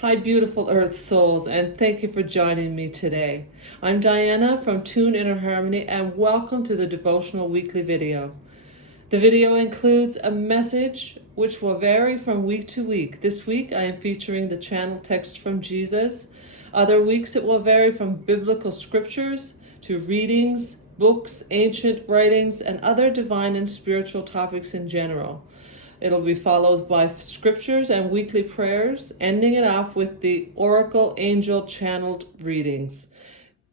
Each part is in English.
Hi, beautiful earth souls, and thank you for joining me today. I'm Dianna from Tune Inner Harmony, and welcome to the Devotional Weekly video. The video includes a message which will vary from week to week. This week I am featuring the channel Text from Jesus. Other weeks it will vary from biblical scriptures to readings, books, ancient writings, and other divine and spiritual topics in general. It'll be followed by scriptures and weekly prayers, ending it off with the Oracle Angel channeled readings,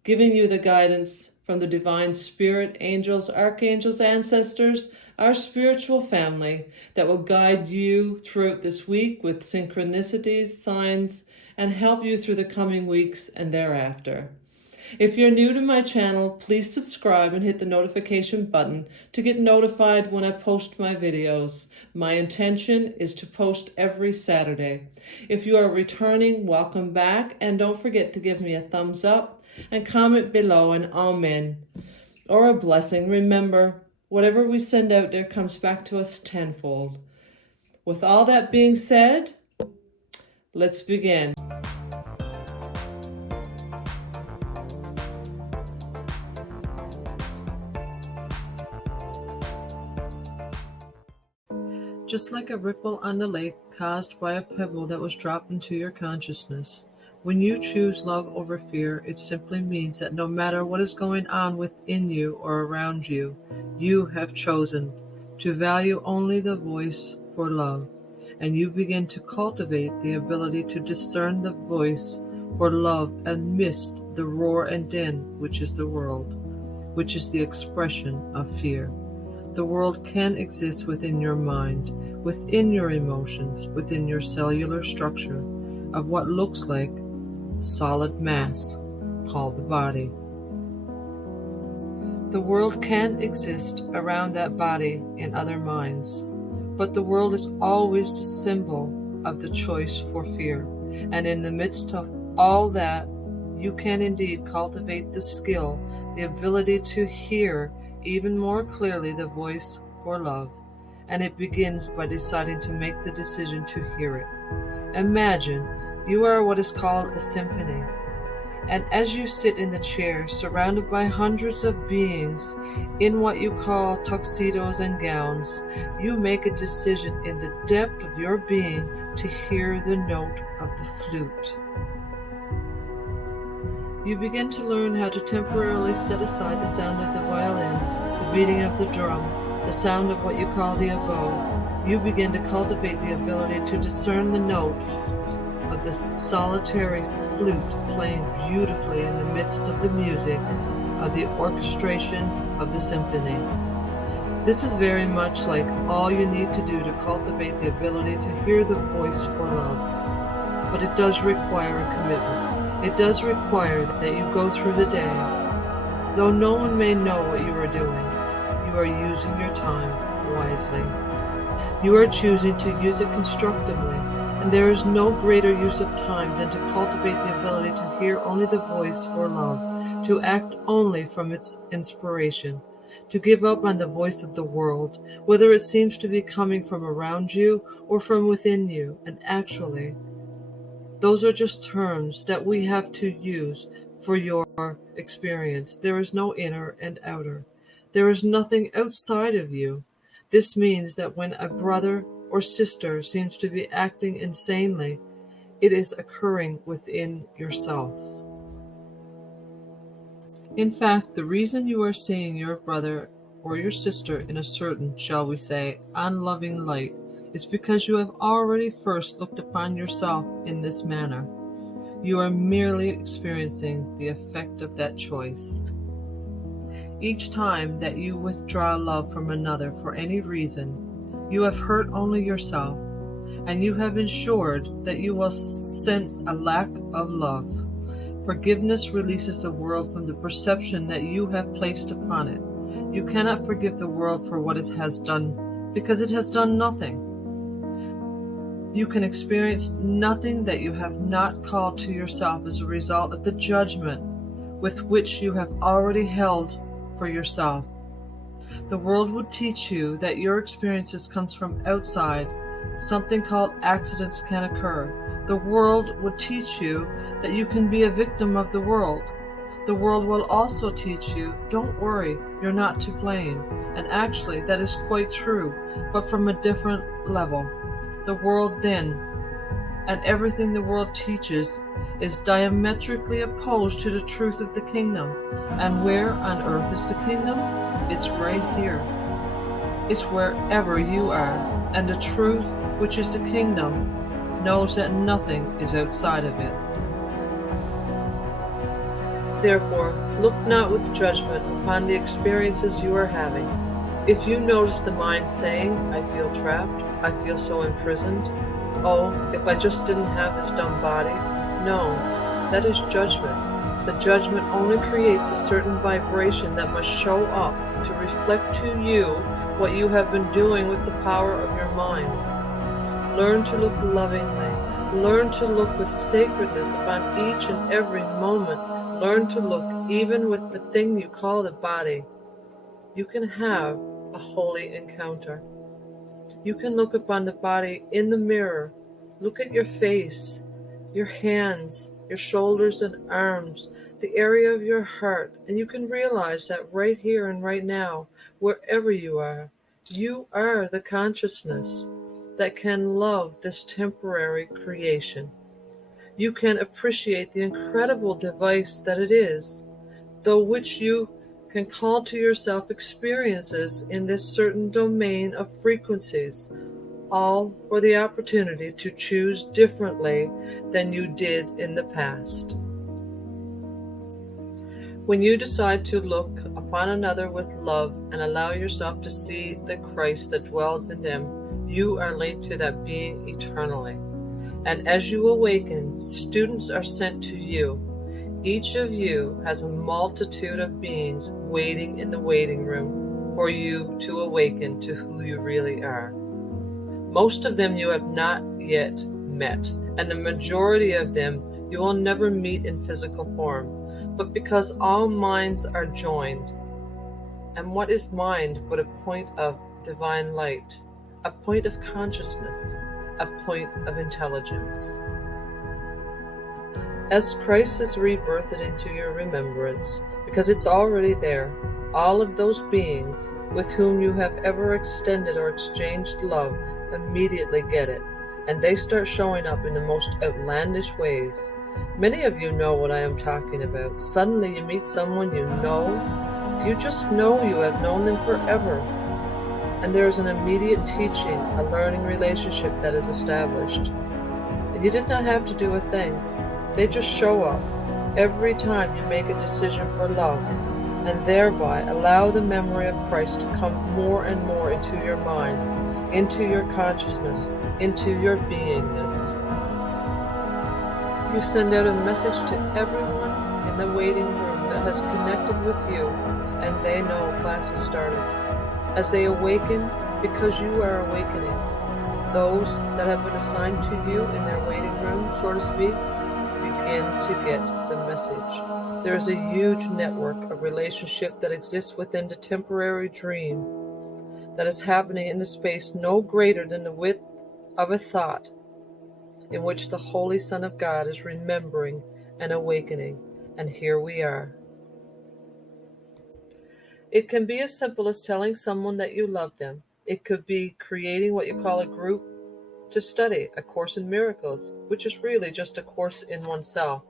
giving you the guidance from the divine spirit, angels, archangels, ancestors, our spiritual family that will guide you throughout this week with synchronicities, signs, and help you through the coming weeks and thereafter. If you're new to my channel, please subscribe and hit the notification button to get notified when I post my videos. My intention is to post every Saturday. If you are returning, welcome back, and don't forget to give me a thumbs up and comment below an amen or a blessing. Remember, whatever we send out there comes back to us tenfold. With all that being said, let's begin. Just like a ripple on the lake caused by a pebble that was dropped into your consciousness, when you choose love over fear, it simply means that no matter what is going on within you or around you, you have chosen to value only the voice for love, and you begin to cultivate the ability to discern the voice for love amidst the roar and din, which is the world, which is the expression of fear. The world can exist within your mind, within your emotions, within your cellular structure of what looks like solid mass called the body. The world can exist around that body in other minds, but the world is always the symbol of the choice for fear. And in the midst of all that, you can indeed cultivate the skill, the ability to hear even more clearly the voice for love, and it begins by deciding to make the decision to hear it. Imagine you are what is called a symphony, and as you sit in the chair surrounded by hundreds of beings in what you call tuxedos and gowns, you make a decision in the depth of your being to hear the note of the flute. You begin to learn how to temporarily set aside the sound of the violin, the beating of the drum, the sound of what you call the oboe. You begin to cultivate the ability to discern the note of the solitary flute playing beautifully in the midst of the music of the orchestration of the symphony. This is very much like all you need to do to cultivate the ability to hear the voice for love. But it does require a commitment. It does require that you go through the day. Though no one may know what you are doing, you are using your time wisely. You are choosing to use it constructively, and there is no greater use of time than to cultivate the ability to hear only the voice for love, to act only from its inspiration, to give up on the voice of the world, whether it seems to be coming from around you or from within you, and actually, those are just terms that we have to use for your experience. There is no inner and outer. There is nothing outside of you. This means that when a brother or sister seems to be acting insanely, it is occurring within yourself. In fact, the reason you are seeing your brother or your sister in a certain, shall we say, unloving light is because you have already first looked upon yourself in this manner. You are merely experiencing the effect of that choice. Each time that you withdraw love from another for any reason, you have hurt only yourself, and you have ensured that you will sense a lack of love. Forgiveness releases the world from the perception that you have placed upon it. You cannot forgive the world for what it has done because it has done nothing. You can experience nothing that you have not called to yourself as a result of the judgment with which you have already held for yourself. The world would teach you that your experiences comes from outside, Something called accidents can occur. The world will teach you that you can be a victim of the world. The world will also teach you, don't worry, you're not to blame. And actually, that is quite true, but from a different level. The world then, and everything the world teaches, is diametrically opposed to the truth of the kingdom. And where on earth is the kingdom? It's right here. It's wherever you are. And the truth, which is the kingdom, knows that nothing is outside of it. Therefore, look not with judgment upon the experiences you are having. If you notice the mind saying, I feel trapped, I feel so imprisoned, oh, if I just didn't have this dumb body, no, that is judgment. The judgment only creates a certain vibration that must show up to reflect to you what you have been doing with the power of your mind. Learn to look lovingly. Learn to look with sacredness upon each and every moment. Learn to look even with the thing you call the body. You can have a holy encounter. You can look upon the body in the mirror. Look at your face, your hands, your shoulders and arms, the area of your heart, and you can realize that right here and right now, wherever you are the consciousness that can love this temporary creation. You can appreciate the incredible device that it is, though which you can call to yourself experiences in this certain domain of frequencies, all for the opportunity to choose differently than you did in the past. When you decide to look upon another with love and allow yourself to see the Christ that dwells in them, you are linked to that being eternally. And as you awaken, students are sent to you. Each of you has a multitude of beings waiting in the waiting room for you to awaken to who you really are. Most of them you have not yet met, and the majority of them you will never meet in physical form. But because all minds are joined, and what is mind but a point of divine light, a point of consciousness, a point of intelligence? As Christ is rebirthed into your remembrance, because it's already there, all of those beings with whom you have ever extended or exchanged love immediately get it, and they start showing up in the most outlandish ways. Many of you know what I am talking about. Suddenly you meet someone you just know you have known them forever, and there is an immediate teaching, a learning relationship that is established. And you did not have to do a thing. They just show up every time you make a decision for love, and thereby allow the memory of Christ to come more and more into your mind, into your consciousness, into your beingness. You send out a message to everyone in the waiting room that has connected with you, and they know class has started. As they awaken, because you are awakening, those that have been assigned to you in their waiting room, so to speak, begin to get the message. There is a huge network of relationship that exists within the temporary dream that is happening in the space no greater than the width of a thought, in which the Holy Son of God is remembering and awakening, and here we are. It can be as simple as telling someone that you love them. It could be creating what you call a group to study, a course in miracles, which is really just a course in oneself.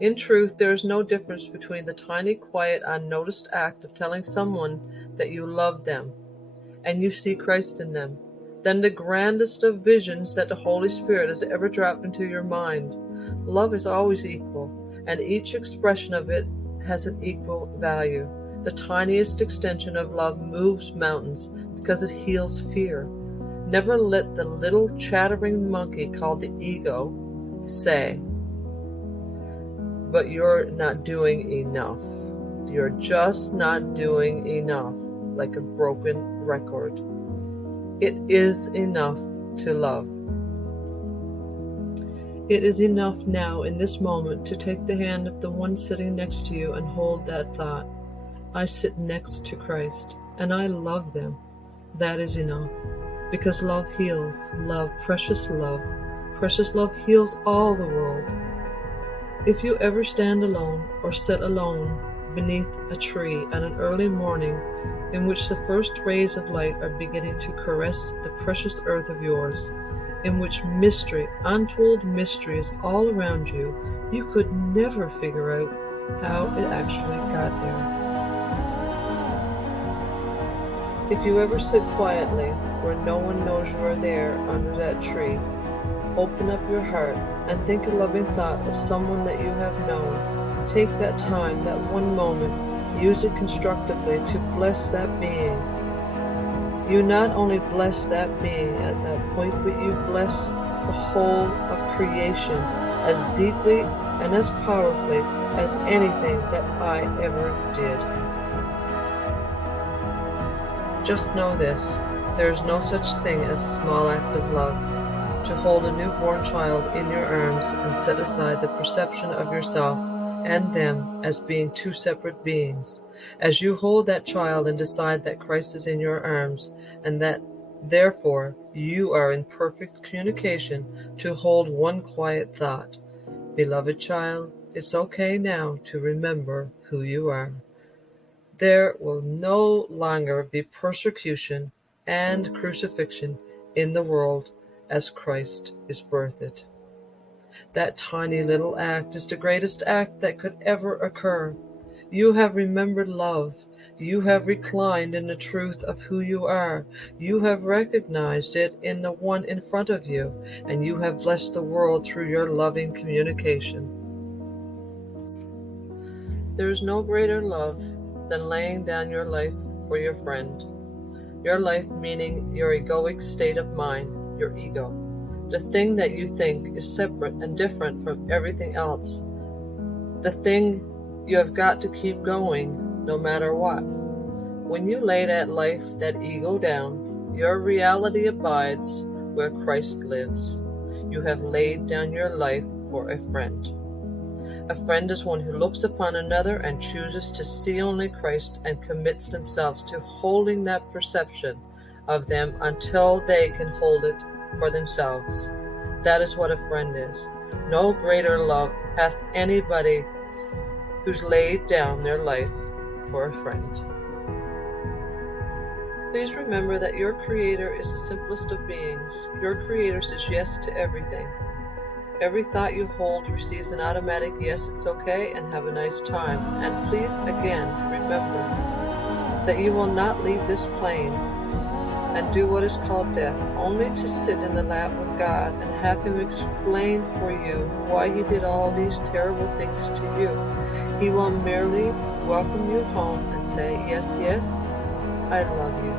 In truth, there is no difference between the tiny, quiet, unnoticed act of telling someone that you love them and you see Christ in them, than the grandest of visions that the Holy Spirit has ever dropped into your mind. Love is always equal, and each expression of it has an equal value. The tiniest extension of love moves mountains because it heals fear. Never let the little chattering monkey called the ego say, but you're not doing enough. You're just not doing enough, like a broken record. It is enough to love. It is enough now in this moment to take the hand of the one sitting next to you and hold that thought. I sit next to Christ, and I love them. That is enough. Because love heals. Love, precious love heals all the world. If you ever stand alone or sit alone beneath a tree on an early morning in which the first rays of light are beginning to caress the precious earth of yours, in which mystery, untold mystery is all around you, you could never figure out how it actually got there. If you ever sit quietly where no one knows you are there under that tree, open up your heart and think a loving thought of someone that you have known. Take that time, that one moment, use it constructively to bless that being. You not only bless that being at that point, but you bless the whole of creation as deeply and as powerfully as anything that I ever did. Just know this, there is no such thing as a small act of love. To hold a newborn child in your arms and set aside the perception of yourself and them as being two separate beings. As you hold that child and decide that Christ is in your arms and that therefore you are in perfect communication to hold one quiet thought. Beloved child, it's okay now to remember who you are. There will no longer be persecution and crucifixion in the world as Christ is birthed. That tiny little act is the greatest act that could ever occur. You have remembered love. You have reclined in the truth of who you are. You have recognized it in the one in front of you, and you have blessed the world through your loving communication. There is no greater love than laying down your life for your friend. Your life meaning your egoic state of mind, your ego. The thing that you think is separate and different from everything else. The thing you have got to keep going no matter what. When you lay that life, that ego down, your reality abides where Christ lives. You have laid down your life for a friend. A friend is one who looks upon another and chooses to see only Christ and commits themselves to holding that perception of them until they can hold it for themselves. That is what a friend is. No greater love hath anybody who's laid down their life for a friend. Please remember that your Creator is the simplest of beings. Your Creator says yes to everything. Every thought you hold receives an automatic yes, it's okay, and have a nice time. And please again remember that you will not leave this plane and do what is called death, only to sit in the lap of God and have Him explain for you why He did all these terrible things to you. He will merely welcome you home and say, yes, yes, I love you.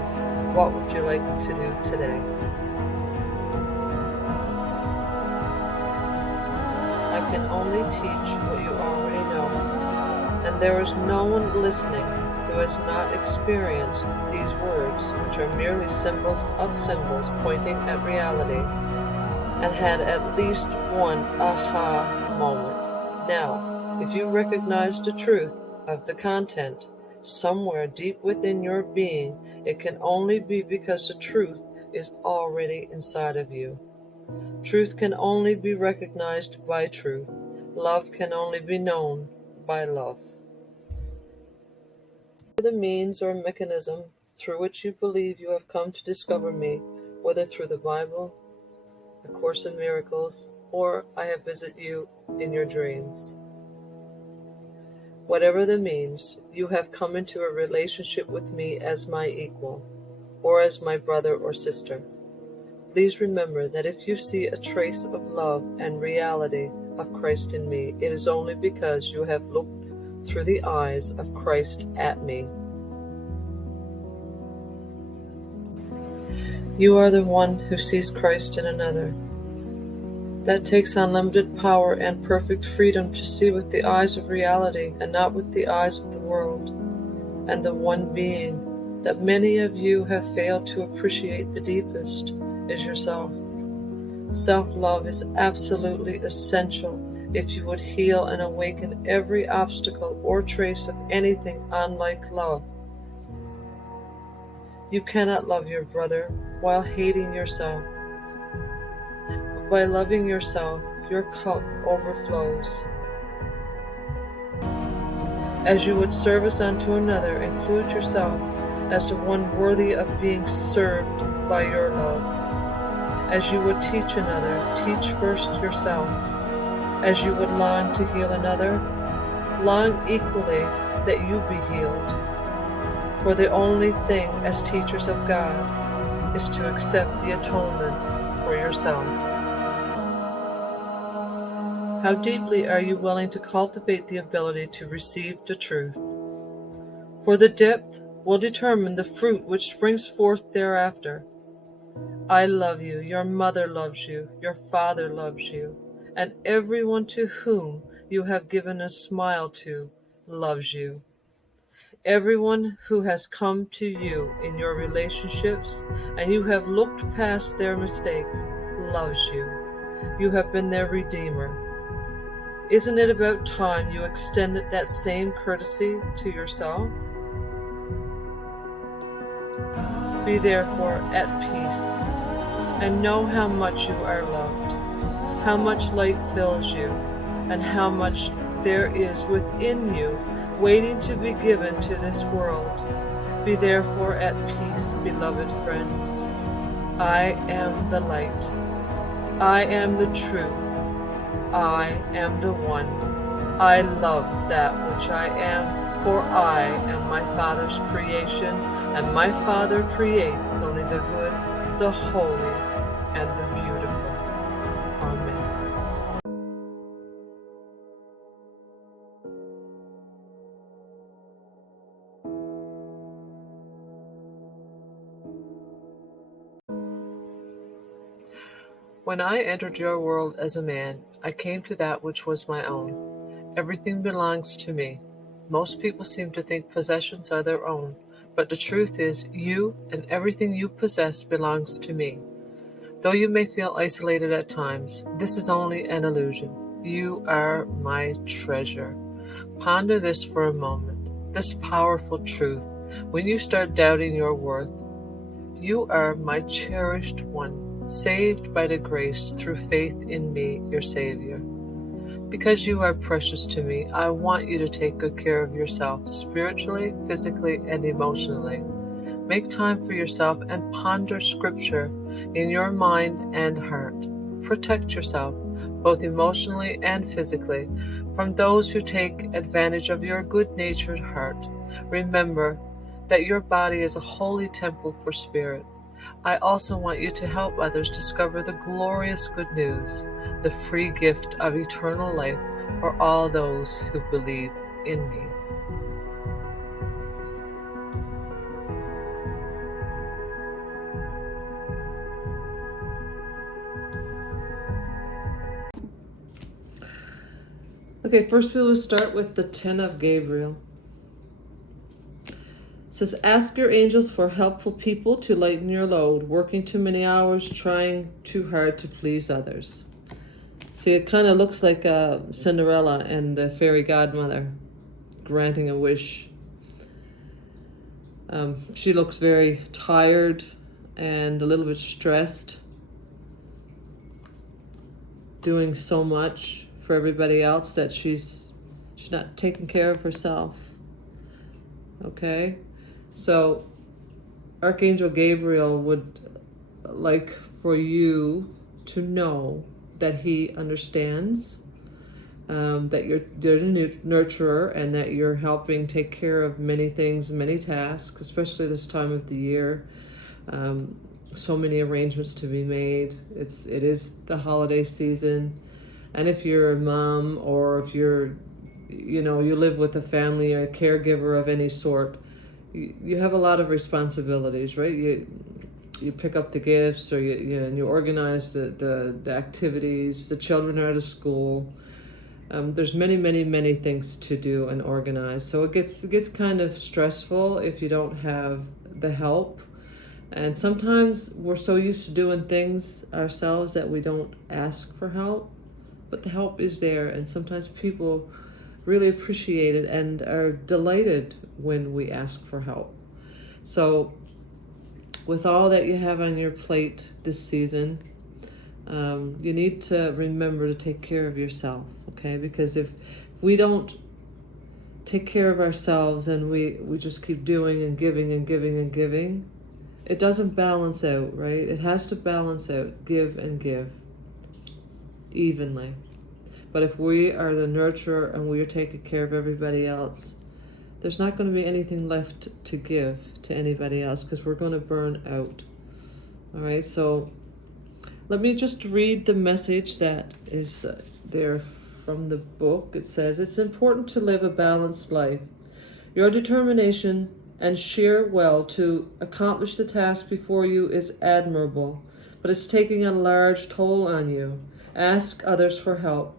What would you like to do today? I can only teach what you already know, and there is no one listening who has not experienced these words, which are merely symbols of symbols pointing at reality, and had at least one aha moment. Now, if you recognize the truth of the content somewhere deep within your being, it can only be because the truth is already inside of you. Truth can only be recognized by truth. Love can only be known by love. The means or mechanism through which you believe you have come to discover me, whether through the Bible, A Course in Miracles, or I have visited you in your dreams. Whatever the means, you have come into a relationship with me as my equal, or as my brother or sister. Please remember that if you see a trace of love and reality of Christ in me, it is only because you have looked through the eyes of Christ at me. You are the one who sees Christ in another. That takes unlimited power and perfect freedom to see with the eyes of reality and not with the eyes of the world. And the one being that many of you have failed to appreciate the deepest is yourself. Self-love is absolutely essential if you would heal and awaken every obstacle or trace of anything unlike love. You cannot love your brother while hating yourself. By loving yourself, your cup overflows. As you would service unto another, include yourself as the one worthy of being served by your love. As you would teach another, teach first yourself. As you would long to heal another, long equally that you be healed. For the only thing as teachers of God is to accept the atonement for yourself. How deeply are you willing to cultivate the ability to receive the truth? For the depth will determine the fruit which springs forth thereafter. I love you, your mother loves you, your father loves you, and everyone to whom you have given a smile to loves you. Everyone who has come to you in your relationships and you have looked past their mistakes loves you. You have been their redeemer. Isn't it about time you extended that same courtesy to yourself? Be therefore at peace, and know how much you are loved, how much light fills you, and how much there is within you waiting to be given to this world. Be therefore at peace, beloved friends. I am the light. I am the truth. I am the one. I love that which I am, for I am my Father's creation, and my Father creates only the good, the holy, and the beautiful. Amen. When I entered your world as a man, I came to that which was my own. Everything belongs to me. Most people seem to think possessions are their own, but the truth is, you and everything you possess belongs to me. Though you may feel isolated at times, this is only an illusion. You are my treasure. Ponder this for a moment, this powerful truth. When you start doubting your worth, you are my cherished one, saved by the grace through faith in me, your Savior. Because you are precious to me, I want you to take good care of yourself, spiritually, physically, and emotionally. Make time for yourself and ponder Scripture in your mind and heart. Protect yourself, both emotionally and physically, from those who take advantage of your good-natured heart. Remember that your body is a holy temple for spirit. I also want you to help others discover the glorious good news, the free gift of eternal life for all those who believe in me. Okay, first we will start with the 10 of Gabriel. It says, ask your angels for helpful people to lighten your load, working too many hours, trying too hard to please others. See, it kind of looks like Cinderella and the fairy godmother granting a wish. She looks very tired and a little bit stressed, doing so much for everybody else that she's not taking care of herself. Okay, so Archangel Gabriel would like for you to know that he understands, that you're the nurturer, and that you're helping take care of many things, many tasks, especially this time of the year. So many arrangements to be made. It is the holiday season, and if you're a mom, or if you live with a family or a caregiver of any sort, you have a lot of responsibilities, right? You pick up the gifts, or you organize the activities. The children are out of school. There's many things to do and organize. So it gets kind of stressful if you don't have the help. And sometimes we're so used to doing things ourselves that we don't ask for help, but the help is there, and sometimes people really appreciate it and are delighted when we ask for help. So with all that you have on your plate this season, you need to remember to take care of yourself, okay? Because if we don't take care of ourselves and we just keep doing and giving and giving and giving, it doesn't balance out, right? It has to balance out, give and give evenly. But if we are the nurturer and we are taking care of everybody else, there's not going to be anything left to give to anybody else because we're going to burn out. All right, so let me just read the message that is there from the book. It says, it's important to live a balanced life. Your determination and sheer will to accomplish the task before you is admirable, but it's taking a large toll on you. Ask others for help.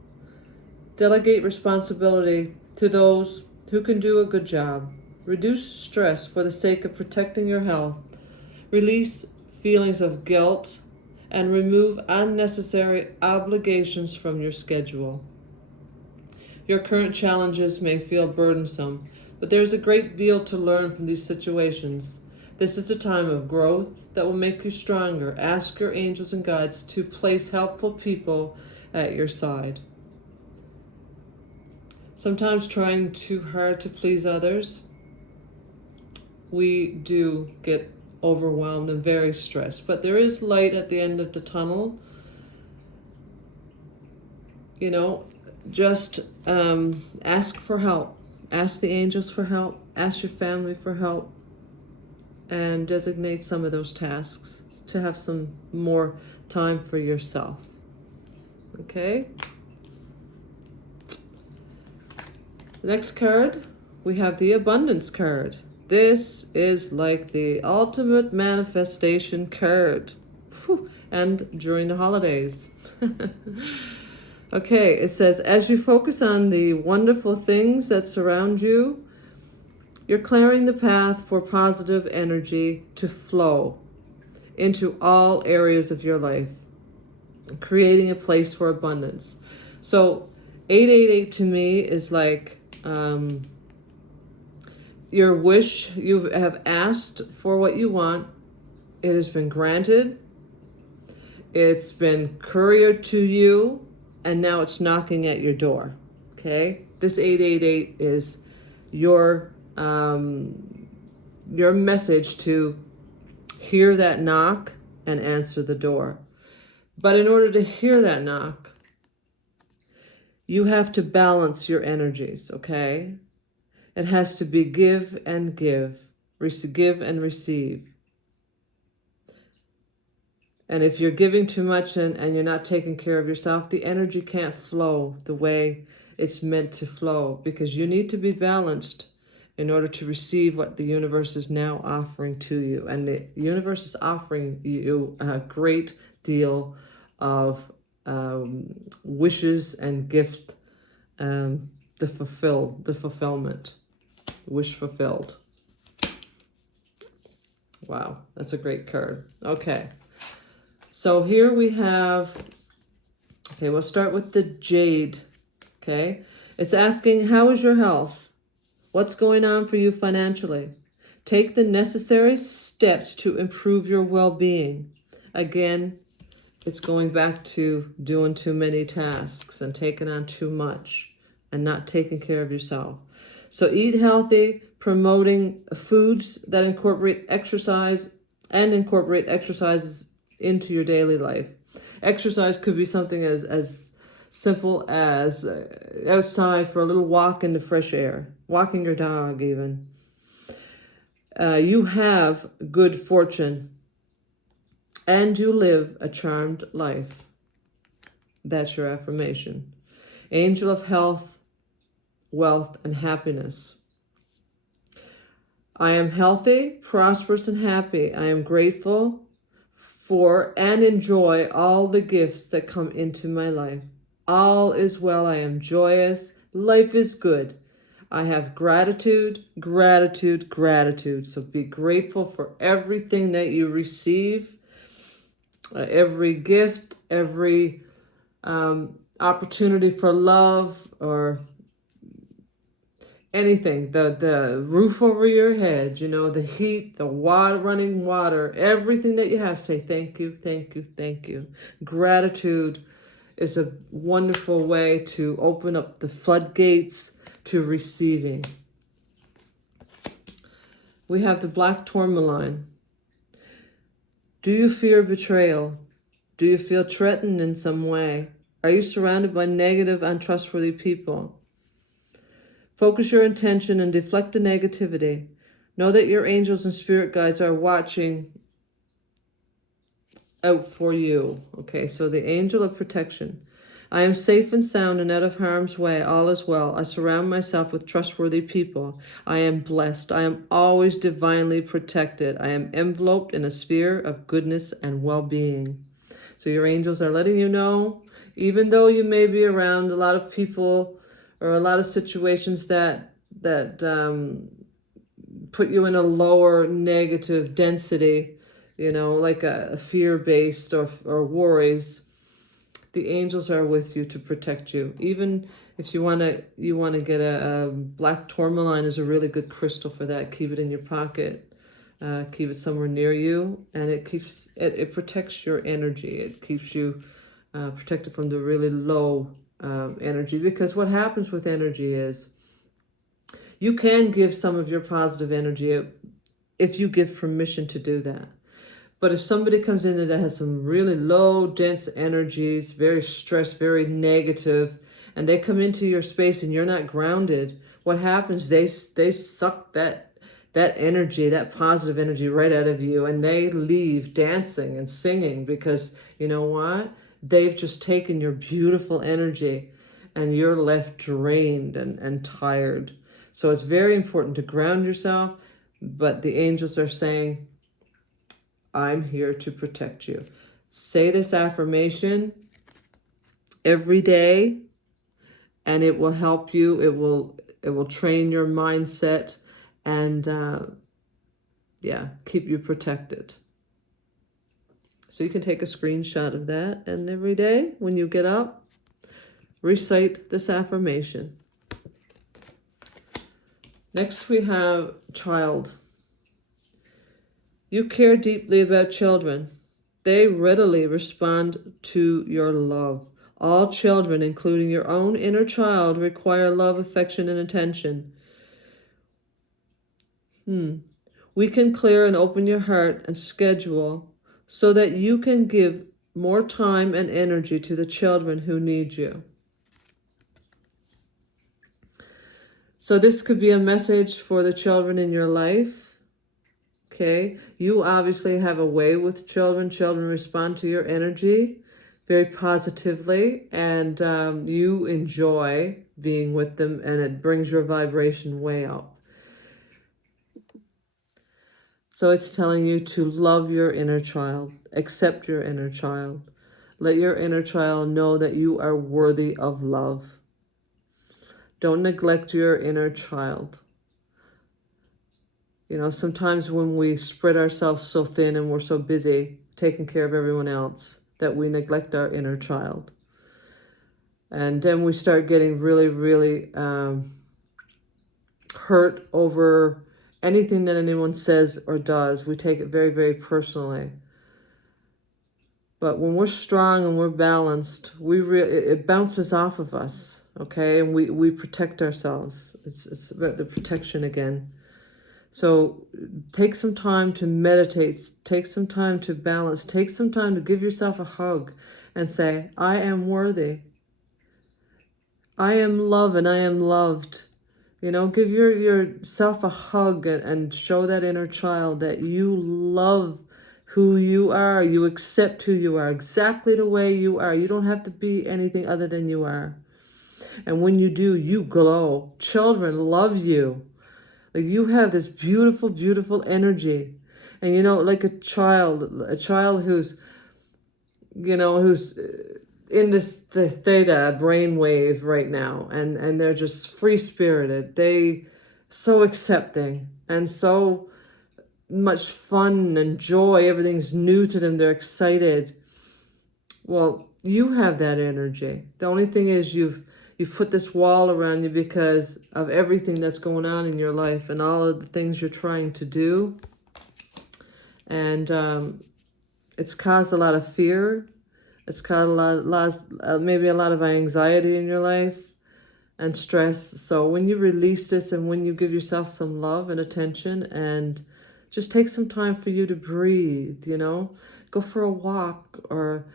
Delegate responsibility to those who can do a good job. Reduce stress for the sake of protecting your health. Release feelings of guilt and remove unnecessary obligations from your schedule. Your current challenges may feel burdensome, but there is a great deal to learn from these situations. This is a time of growth that will make you stronger. Ask your angels and guides to place helpful people at your side. Sometimes trying too hard to please others, we do get overwhelmed and very stressed, but there is light at the end of the tunnel. You know, just ask for help. Ask the angels for help. Ask your family for help. And designate some of those tasks to have some more time for yourself. Okay? Next card, we have the abundance card. This is like the ultimate manifestation card. Whew. And during the holidays. Okay, it says, as you focus on the wonderful things that surround you, you're clearing the path for positive energy to flow into all areas of your life, creating a place for abundance. So 888 to me is like your wish. You have asked for what you want. It has been granted. It's been couriered to you, and now it's knocking at your door. Okay? This 888 is your message to hear that knock and answer the door. But in order to hear that knock, you have to balance your energies, okay? It has to be give and give, give and receive. And if you're giving too much and you're not taking care of yourself, the energy can't flow the way it's meant to flow, because you need to be balanced in order to receive what the universe is now offering to you. And the universe is offering you a great deal of wishes and gift, the fulfillment, wish fulfilled. Wow, that's a great card. Okay. So here we have, okay, we'll start with the Jade, okay? It's asking, how is your health? What's going on for you financially? Take the necessary steps to improve your well-being. Again, it's going back to doing too many tasks and taking on too much and not taking care of yourself. So eat healthy, promoting foods that incorporate exercise and incorporate exercises into your daily life. Exercise could be something as simple as outside for a little walk in the fresh air, walking your dog even. You have good fortune and you live a charmed life. That's your affirmation. Angel of health, wealth, and happiness. I am healthy, prosperous, and happy. I am grateful for and enjoy all the gifts that come into my life. All is well. I am joyous. Life is good. I have gratitude, gratitude, gratitude. So be grateful for everything that you receive, every gift, every opportunity for love, or anything, the roof over your head, you know, the heat, the water, running water, everything that you have, say thank you, thank you, thank you. Gratitude is a wonderful way to open up the floodgates to receiving. We have the black tourmaline. Do you fear betrayal? Do you feel threatened in some way? Are you surrounded by negative, untrustworthy people? Focus your intention and deflect the negativity. Know that your angels and spirit guides are watching out for you. Okay, so the angel of protection. I am safe and sound and out of harm's way. All is well. I surround myself with trustworthy people. I am blessed. I am always divinely protected. I am enveloped in a sphere of goodness and well-being. So your angels are letting you know, even though you may be around a lot of people or a lot of situations that put you in a lower negative density, you know, like a fear-based or worries, the angels are with you to protect you. Even if you want to get a black tourmaline is a really good crystal for that. Keep it in your pocket. Keep it somewhere near you, and it protects your energy. It keeps you protected from the really low energy, because what happens with energy is you can give some of your positive energy if you give permission to do that. But if somebody comes in that has some really low, dense energies, very stressed, very negative, and they come into your space and you're not grounded, what happens? They suck that energy, that positive energy right out of you, and they leave dancing and singing because, you know what? They've just taken your beautiful energy and you're left drained and tired. So it's very important to ground yourself, but the angels are saying, I'm here to protect you. Say this affirmation every day, and it will help you. It will train your mindset and keep you protected. So you can take a screenshot of that, and every day when you get up, recite this affirmation. Next we have child. You care deeply about children. They readily respond to your love. All children, including your own inner child, require love, affection, and attention. We can clear and open your heart and schedule so that you can give more time and energy to the children who need you. So this could be a message for the children in your life. Okay, you obviously have a way with children. Children respond to your energy very positively, and you enjoy being with them, and it brings your vibration way up. So it's telling you to love your inner child, accept your inner child. Let your inner child know that you are worthy of love. Don't neglect your inner child. You know, sometimes when we spread ourselves so thin and we're so busy taking care of everyone else that we neglect our inner child. And then we start getting really, really hurt over anything that anyone says or does. We take it very, very personally. But when we're strong and we're balanced, it bounces off of us, okay? And we protect ourselves. It's about the protection again. So take some time to meditate, take some time to balance, take some time to give yourself a hug and say, I am worthy. I am love and I am loved. You know, give yourself a hug and show that inner child that you love who you are. You accept who you are, exactly the way you are. You don't have to be anything other than you are. And when you do, you glow. Children love you. Like, you have this beautiful, beautiful energy. And, you know, like a child who's, you know, who's in the theta brainwave right now, and they're just free-spirited. They so accepting and so much fun and joy. Everything's new to them. They're excited. Well, you have that energy. The only thing is you've put this wall around you because of everything that's going on in your life and all of the things you're trying to do. And it's caused a lot of fear. It's caused maybe a lot of anxiety in your life and stress. So when you release this and when you give yourself some love and attention and just take some time for you to breathe, you know, go for a walk or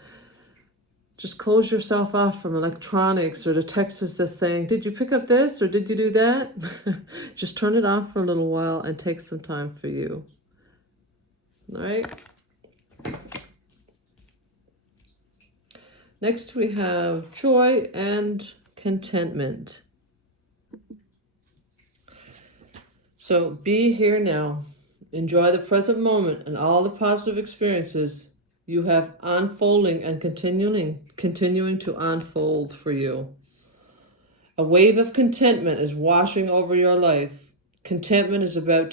just close yourself off from electronics or the texts that's saying, did you pick up this or did you do that? Just turn it off for a little while and take some time for you. All right. Next we have joy and contentment. So be here now. Enjoy the present moment and all the positive experiences you have unfolding and continuing to unfold for you. A wave of contentment is washing over your life. Contentment is about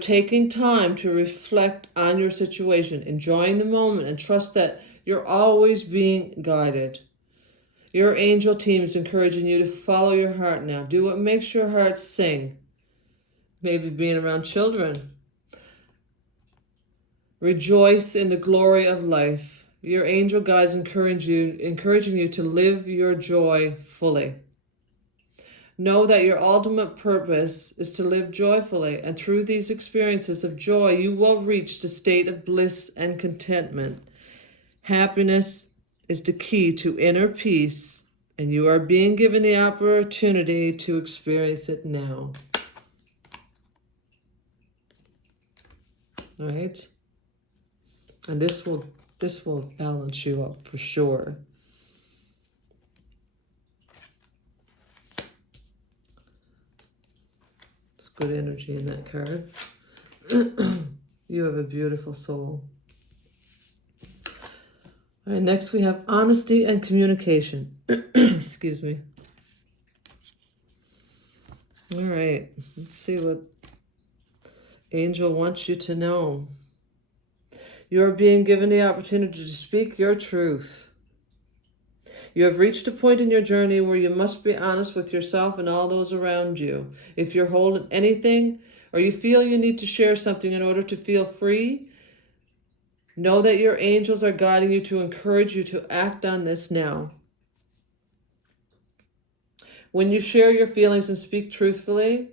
taking time to reflect on your situation, enjoying the moment, and trust that you're always being guided. Your angel team is encouraging you to follow your heart now. Do what makes your heart sing. Maybe being around children. Rejoice in the glory of life. Your angel guides encouraging you to live your joy fully. Know that your ultimate purpose is to live joyfully, and through these experiences of joy, you will reach the state of bliss and contentment. Happiness is the key to inner peace, and you are being given the opportunity to experience it now. All right? And this will balance you up for sure. It's good energy in that card. You have a beautiful soul. All right, next we have honesty and communication. Excuse me. All right, let's see what Angel wants you to know. You are being given the opportunity to speak your truth. You have reached a point in your journey where you must be honest with yourself and all those around you. If you're holding anything or you feel you need to share something in order to feel free, know that your angels are guiding you to encourage you to act on this now. When you share your feelings and speak truthfully,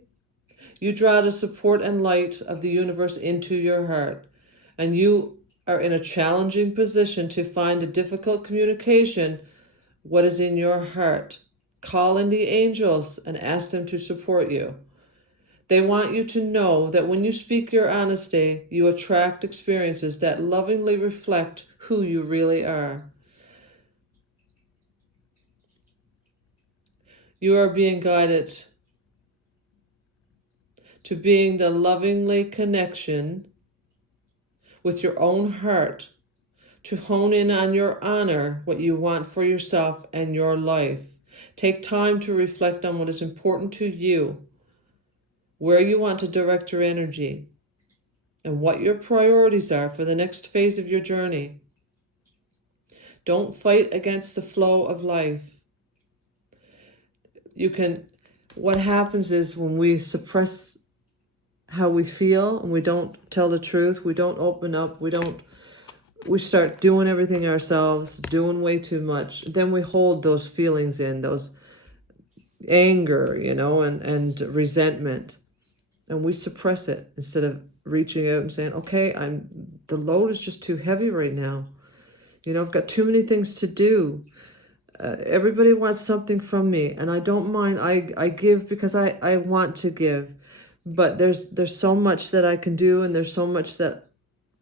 you draw the support and light of the universe into your heart, and you are in a challenging position to find a difficult communication what is in your heart. Call in the angels and ask them to support you. They want you to know that when you speak your honesty, you attract experiences that lovingly reflect who you really are. You are being guided to being the lovingly connection with your own heart, to hone in on your honor, what you want for yourself and your life. Take time to reflect on what is important to you, where you want to direct your energy, and what your priorities are for the next phase of your journey. Don't fight against the flow of life. What happens is when we suppress how we feel and we don't tell the truth, we don't open up, we start doing everything ourselves, doing way too much. Then we hold those feelings in, those anger, and resentment. And we suppress it instead of reaching out and saying, okay, the load is just too heavy right now. I've got too many things to do. Everybody wants something from me, and I don't mind. I give because I want to give. But there's so much that I can do, and there's so much that,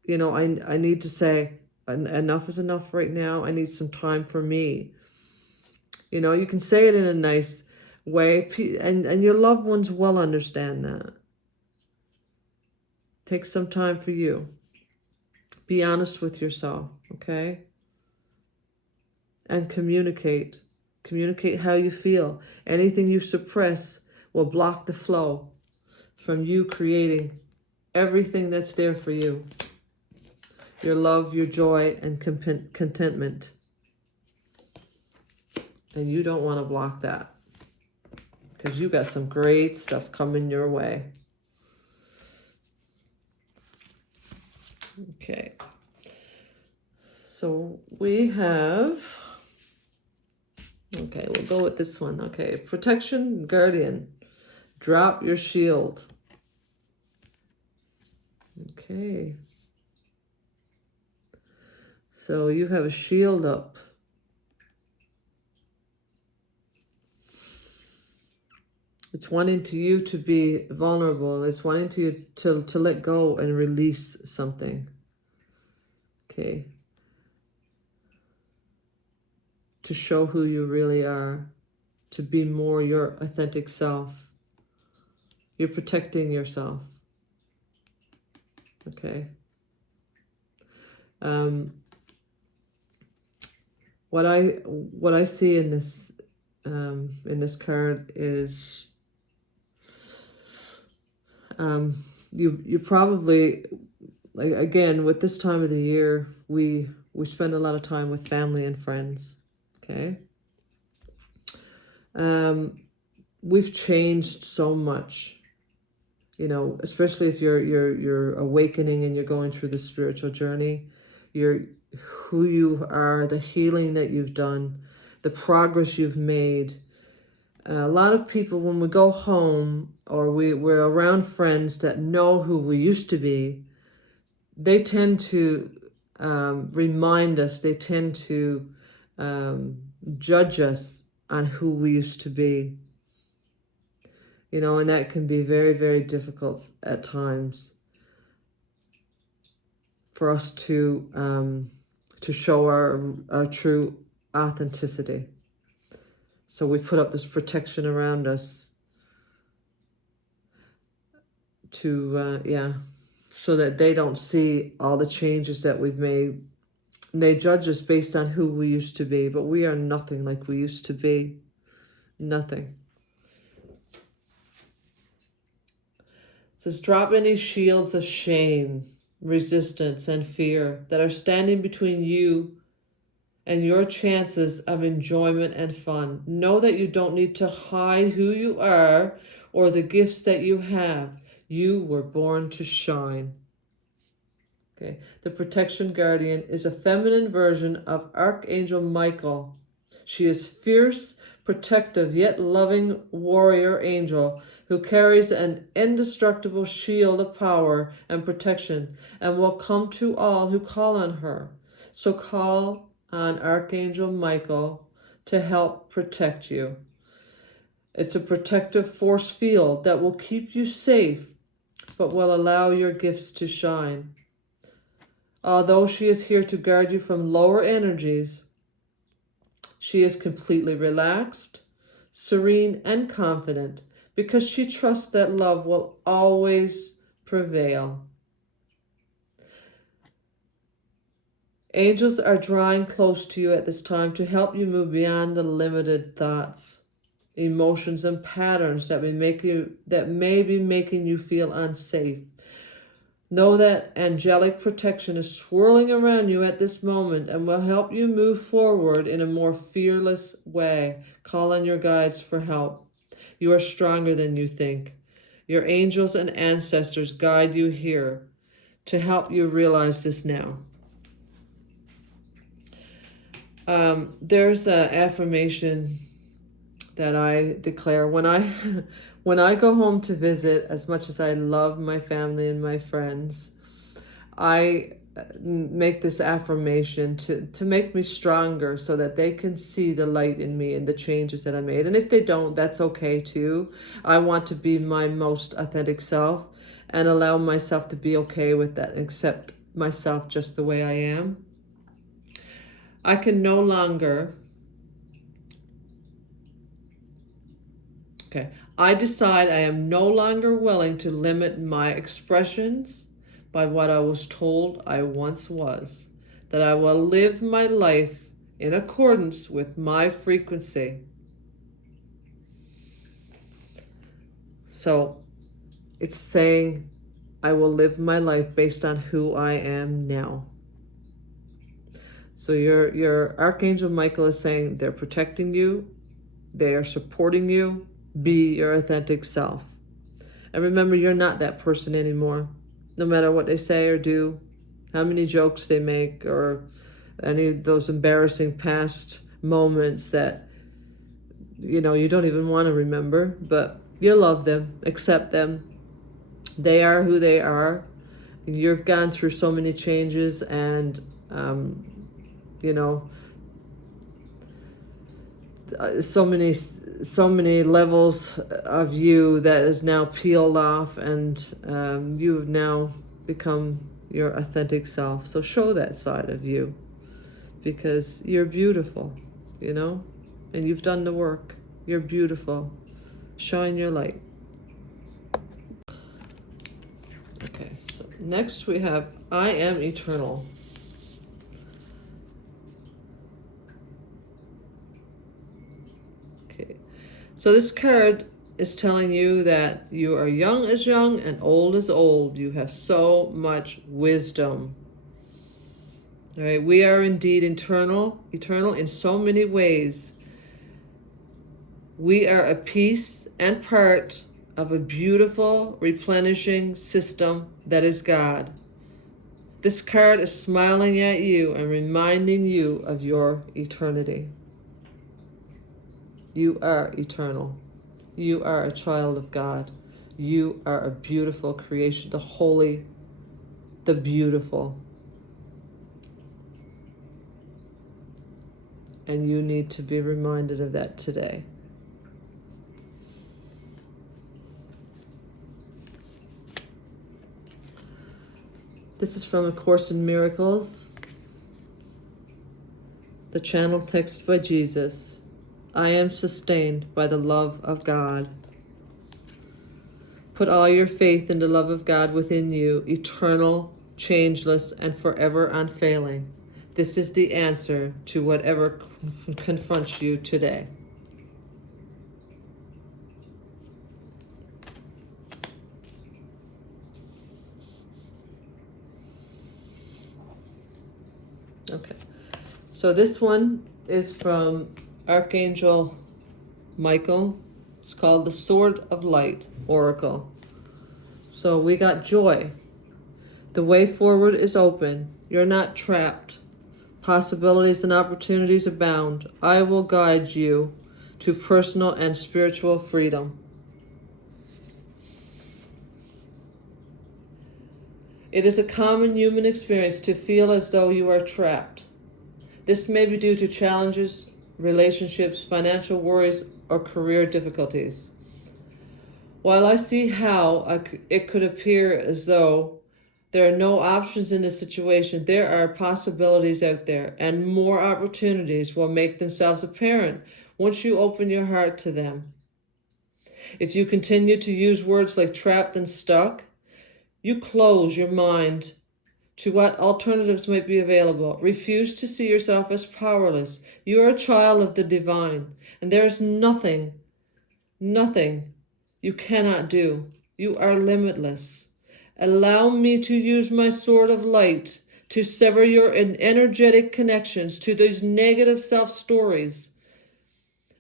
I need to say, enough is enough right now. I need some time for me. You can say it in a nice way, and your loved ones will understand that. Take some time for you. Be honest with yourself, okay? And communicate. Communicate how you feel. Anything you suppress will block the flow from you creating everything that's there for you. Your love, your joy, and contentment. And you don't want to block that, because you got some great stuff coming your way. Okay. So we have, okay, we'll go with this one. Okay, protection, guardian. Drop your shield. Okay. So you have a shield up. It's wanting you to be vulnerable. It's wanting you to let go and release something. Okay. To show who you really are. To be more your authentic self. You're protecting yourself. Okay. What I see in this card is you probably, like, again, with this time of the year, we spend a lot of time with family and friends. Okay. We've changed so much, you know, especially if you're awakening and you're going through the spiritual journey. You're who you are, the healing that you've done, the progress you've made. A lot of people, when we go home or we're around friends that know who we used to be, they tend to remind us, they tend to judge us on who we used to be. You know, and that can be very, very difficult at times for us to show our true authenticity. So we put up this protection around us to, so that they don't see all the changes that we've made. And they judge us based on who we used to be, but we are nothing like we used to be. Nothing. It says, drop any shields of shame, resistance, and fear that are standing between you and your chances of enjoyment and fun. Know that you don't need to hide who you are or the gifts that you have. You were born to shine. Okay. The protection guardian is a feminine version of Archangel Michael. She is fierce, protective, yet loving warrior angel who carries an indestructible shield of power and protection and will come to all who call on her. So call on Archangel Michael to help protect you. It's a protective force field that will keep you safe, but will allow your gifts to shine. Although she is here to guard you from lower energies, she is completely relaxed, serene, and confident because she trusts that love will always prevail. Angels are drawing close to you at this time to help you move beyond the limited thoughts, emotions, and patterns that may be making you feel unsafe. Know that angelic protection is swirling around you at this moment and will help you move forward in a more fearless way. Call on your guides for help. You are stronger than you think. Your angels and ancestors guide you here to help you realize this now. There's an affirmation that I declare when I go home to visit. As much as I love my family and my friends, I make this affirmation to make me stronger so that they can see the light in me and the changes that I made. And if they don't, that's okay too. I want to be my most authentic self and allow myself to be okay with that, accept myself just the way I am. I can no longer Okay. I decide I am no longer willing to limit my expressions by what I was told I once was, that I will live my life in accordance with my frequency. So it's saying I will live my life based on who I am now. So your Archangel Michael is saying they're protecting you, they are supporting you. Be your authentic self. And remember, you're not that person anymore. No matter what they say or do, how many jokes they make, or any of those embarrassing past moments that, you don't even want to remember, but you love them, accept them. They are who they are. You've gone through so many changes, and, you know, so many levels of you that is now peeled off, and you've now become your authentic self. So show that side of you, because you're beautiful, and you've done the work. You're beautiful. Shine your light. Okay, so next we have I am eternal. Okay, so this card is telling you that you are young as young and old as old. You have so much wisdom. All right, we are indeed eternal in so many ways. We are a piece and part of a beautiful, replenishing system that is God. This card is smiling at you and reminding you of your eternity. You are eternal. You are a child of God. You are a beautiful creation, the holy, the beautiful. And you need to be reminded of that today. This is from A Course in Miracles, the channel text by Jesus. I am sustained by the love of God. Put all your faith in the love of God within you, eternal, changeless, and forever unfailing. This is the answer to whatever confronts you today. Okay, so this one is from Archangel Michael. It's called the Sword of Light Oracle. So we got joy. The way forward is open. You're not trapped. Possibilities and opportunities abound. I will guide you to personal and spiritual freedom. It is a common human experience to feel as though you are trapped. This may be due to challenges, relationships, financial worries, or career difficulties. While I see how it could appear as though there are no options in this situation, there are possibilities out there, and more opportunities will make themselves apparent once you open your heart to them. If you continue to use words like trapped and stuck, you close your mind to what alternatives might be available. Refuse to see yourself as powerless. You are a child of the divine, and there is nothing you cannot do. You are limitless. Allow me to use my sword of light to sever your energetic connections to these negative self-stories.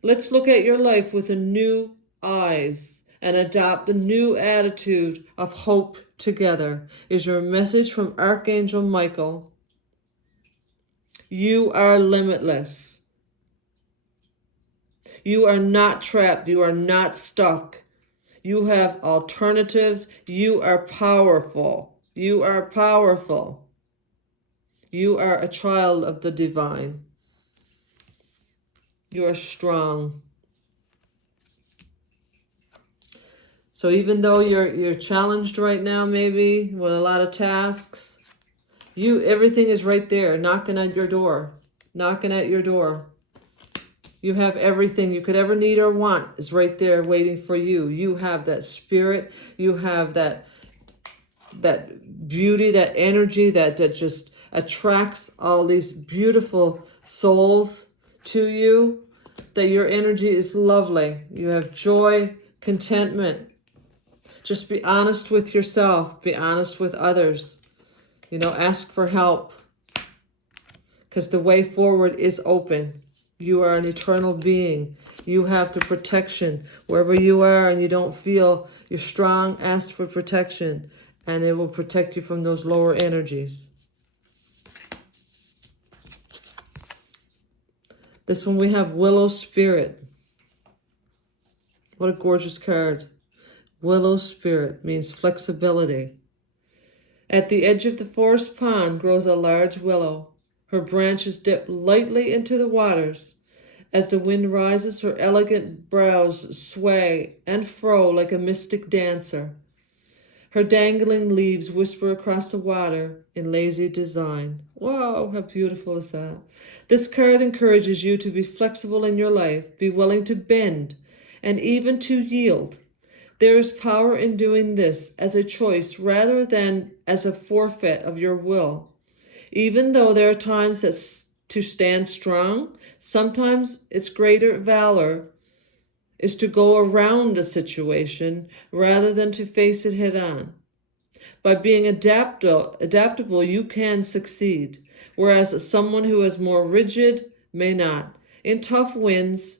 Let's look at your life with a new eyes and adopt the new attitude of hope together, is your message from Archangel Michael. You are limitless. You are not trapped. You are not stuck. You have alternatives. You are powerful. You are powerful. You are a child of the divine. You are strong. So even though you're challenged right now, maybe with a lot of tasks, everything is right there, knocking at your door, knocking at your door. You have everything you could ever need or want is right there waiting for you. You have that spirit. You have that beauty, that energy that just attracts all these beautiful souls to you. That your energy is lovely. You have joy, contentment. Just be honest with yourself. Be honest with others. Ask for help. because the way forward is open. You are an eternal being. You have the protection. Wherever you are and you don't feel you're strong, ask for protection, and it will protect you from those lower energies. This one we have Willow Spirit. What a gorgeous card. Willow Spirit means flexibility. At the edge of the forest pond grows a large willow. Her branches dip lightly into the waters. As the wind rises, her elegant brows sway and fro like a mystic dancer. Her dangling leaves whisper across the water in lazy design. Wow, how beautiful is that? This card encourages you to be flexible in your life, be willing to bend, and even to yield. There is power in doing this as a choice rather than as a forfeit of your will. Even though there are times that to stand strong, sometimes its greater valor is to go around a situation rather than to face it head on. By being adaptable, you can succeed, whereas someone who is more rigid may not. In tough winds,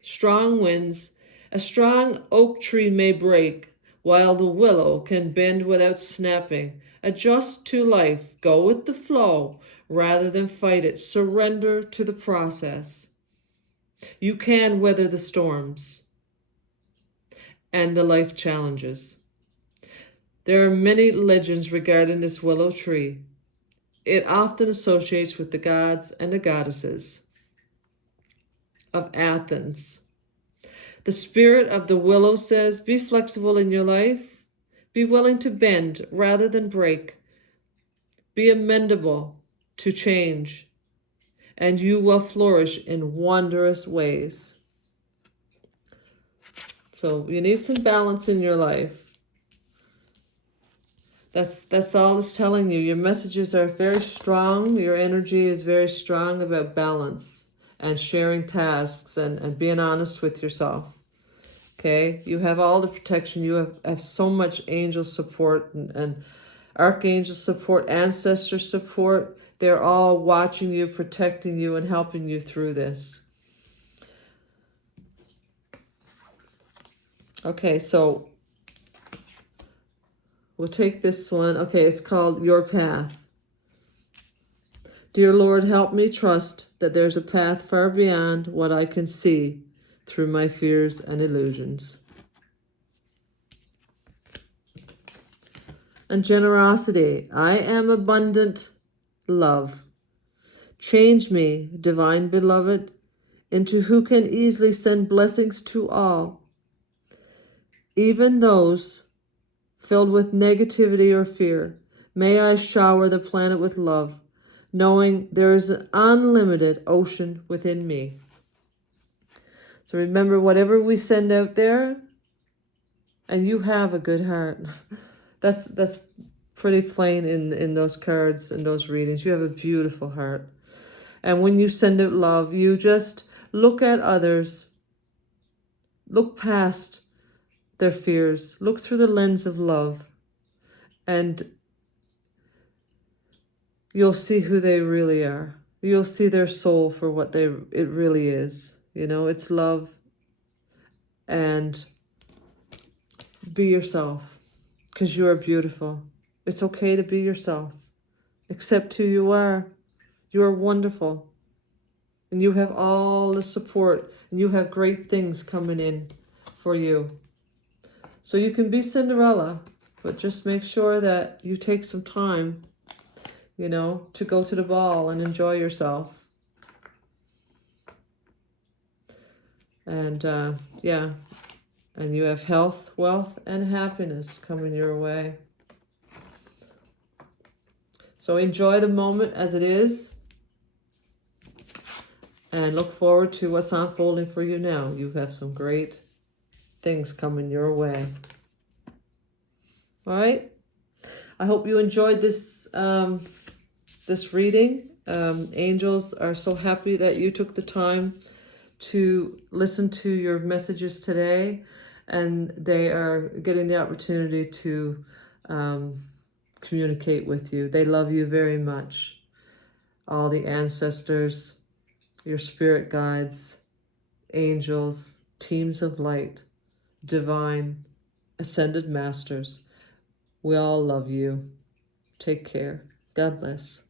strong winds, a strong oak tree may break, while the willow can bend without snapping. Adjust to life, go with the flow rather than fight it. Surrender to the process. You can weather the storms and the life challenges. There are many legends regarding this willow tree. It often associates with the gods and the goddesses of Athens. The spirit of the willow says, be flexible in your life. Be willing to bend rather than break. Be amendable to change, and you will flourish in wondrous ways. So you need some balance in your life. That's all it's telling you. Your messages are very strong. Your energy is very strong about balance and sharing tasks and being honest with yourself. Okay, you have all the protection. You have so much angel support and archangel support, ancestor support. They're all watching you, protecting you, and helping you through this. Okay, so we'll take this one. Okay, it's called Your Path. Dear Lord, help me trust that there's a path far beyond what I can see through my fears and illusions. And generosity. I am abundant love. Change me, divine beloved, into who can easily send blessings to all, even those filled with negativity or fear. May I shower the planet with love, knowing there is an unlimited ocean within me. So remember, whatever we send out there, and you have a good heart. That's pretty plain in those cards and those readings. You have a beautiful heart. And when you send out love, you just look at others, look past their fears, look through the lens of love, and you'll see who they really are. You'll see their soul for what it really is. You know, it's love. And be yourself, because you are beautiful. It's okay to be yourself. Accept who you are. You are wonderful. And you have all the support, and you have great things coming in for you. So you can be Cinderella, but just make sure that you take some time, you know, to go to the ball and enjoy yourself. And yeah, and you have health, wealth, and happiness coming your way. So enjoy the moment as it is, and look forward to what's unfolding for you now. You have some great things coming your way. All right. I hope you enjoyed this this reading. Angels are so happy that you took the time to listen to your messages today, and they are getting the opportunity to communicate with you. They love you very much. all the ancestors, your spirit guides, angels, teams of light, divine, ascended masters. We all love you. Take care. God bless.